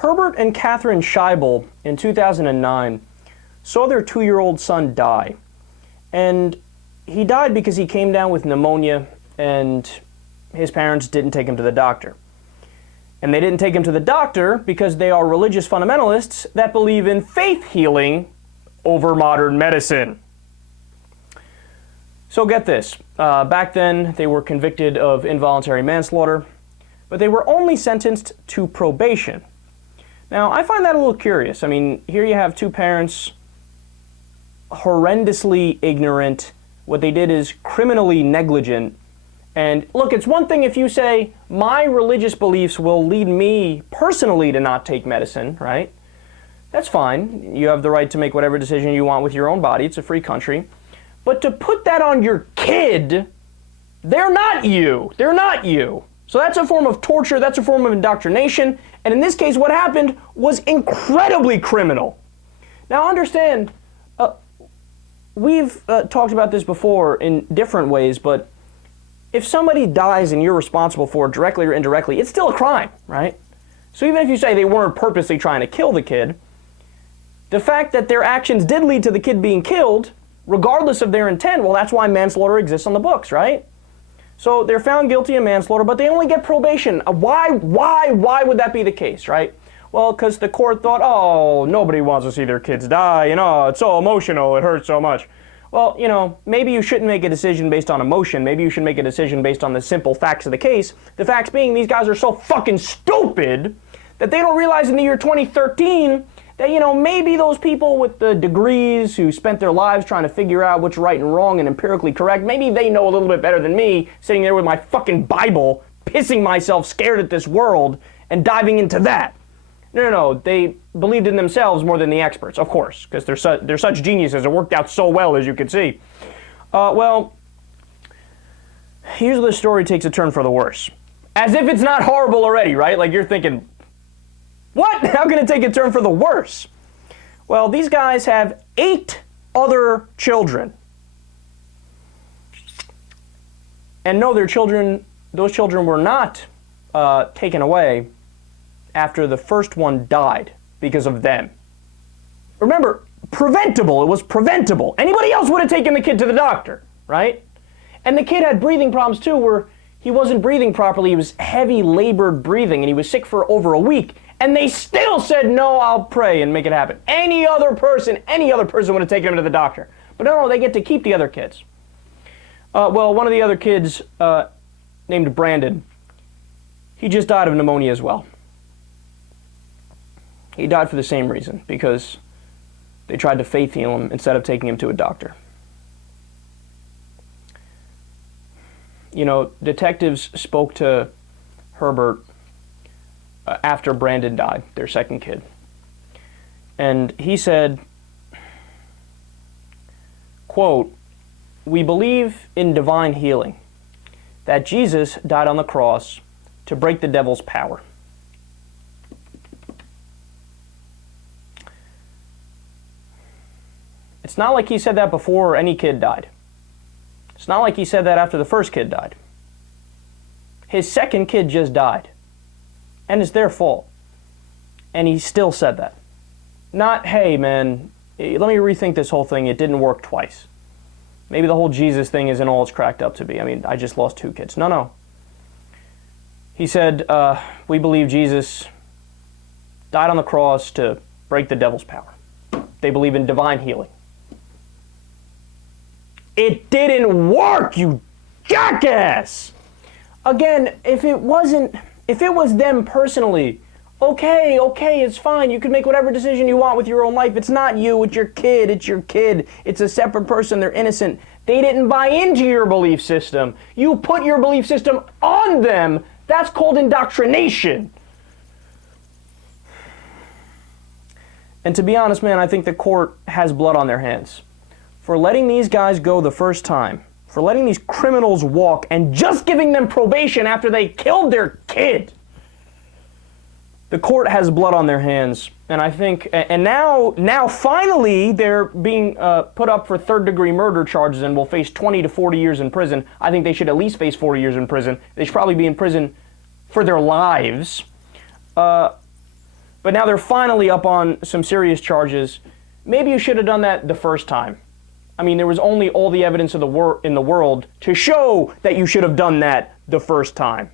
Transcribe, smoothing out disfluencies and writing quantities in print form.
Herbert and Catherine Scheibel in 2009 saw their 2-year-old son die. And he died because he came down with pneumonia and his parents didn't take him to the doctor. And they didn't take him to the doctor because they are religious fundamentalists that believe in faith healing over modern medicine. So get this, back then they were convicted of involuntary manslaughter, but they were only sentenced to probation. Now, I find that a little curious. I mean, here you have two parents, horrendously ignorant. What they did is criminally negligent. And look, it's one thing if you say, my religious beliefs will lead me personally to not take medicine, right? That's fine. You have the right to make whatever decision you want with your own body. It's a free country. But to put that on your kid, they're not you. They're not you. So that's a form of torture. That's a form of indoctrination. And in this case, what happened was incredibly criminal. Now understand, we've talked about this before in different ways, but if somebody dies and you're responsible for it directly or indirectly, it's still a crime, right? So even if you say they weren't purposely trying to kill the kid, the fact that their actions did lead to the kid being killed, regardless of their intent, well, that's why manslaughter exists on the books, right? So they're found guilty of manslaughter, but they only get probation. Why would that be the case, right? Well, because the court thought, oh, nobody wants to see their kids die, and oh, it's so emotional, it hurts so much. Well, you know, maybe you shouldn't make a decision based on emotion. Maybe you should make a decision based on the simple facts of the case. The facts being, these guys are so fucking stupid that they don't realize in the year 2013 that, you know, maybe those people with the degrees who spent their lives trying to figure out what's right and wrong and empirically correct, maybe they know a little bit better than me, sitting there with my fucking Bible, pissing myself, scared at this world, and diving into that. No, they believed in themselves more than the experts, of course, because they're such geniuses. It worked out so well, as you can see. Well, here's where the story takes a turn for the worse. As if it's not horrible already, right? Like you're thinking, what? How can it take a turn for the worse? Well, these guys have 8 other children. And no, those children were not taken away after the first one died because of them. Remember, preventable. It was preventable. Anybody else would have taken the kid to the doctor, right? And the kid had breathing problems too, where he wasn't breathing properly. He was heavy labored breathing, and he was sick for over a week. And they still said, no, I'll pray and make it happen. Any other person would have taken him to the doctor. But no, they get to keep the other kids. Well, one of the other kids, named Brandon, he just died of pneumonia as well. He died for the same reason, because they tried to faith heal him instead of taking him to a doctor. You know, detectives spoke to Herbert after Brandon died, their second kid. And he said, quote, "We believe in divine healing, that Jesus died on the cross to break the devil's power. It's not like he said that before any kid died. It's not like he said that after the first kid died. His second kid just died. And it's their fault. And he still said that. Not, hey man, let me rethink this whole thing. It didn't work twice. Maybe the whole Jesus thing isn't all it's cracked up to be. I mean, I just lost 2 kids. No. He said, we believe Jesus died on the cross to break the devil's power. They believe in divine healing. It didn't work, you jackass! Again, if it was them personally, okay, it's fine. You can make whatever decision you want with your own life. It's not you, it's your kid. It's a separate person, they're innocent. They didn't buy into your belief system. You put your belief system on them. That's called indoctrination. And to be honest, man, I think the court has blood on their hands for letting these guys go the first time, for letting these criminals walk and just giving them probation after they killed their kid. The court has blood on their hands, and I think, and now finally they're being put up for third-degree murder charges and will face 20 to 40 years in prison. I think they should at least face 40 years in prison. They should probably be in prison for their lives. but now they're finally up on some serious charges. Maybe you should have done that the first time. I mean, there was only all the evidence in the world to show that you should have done that the first time.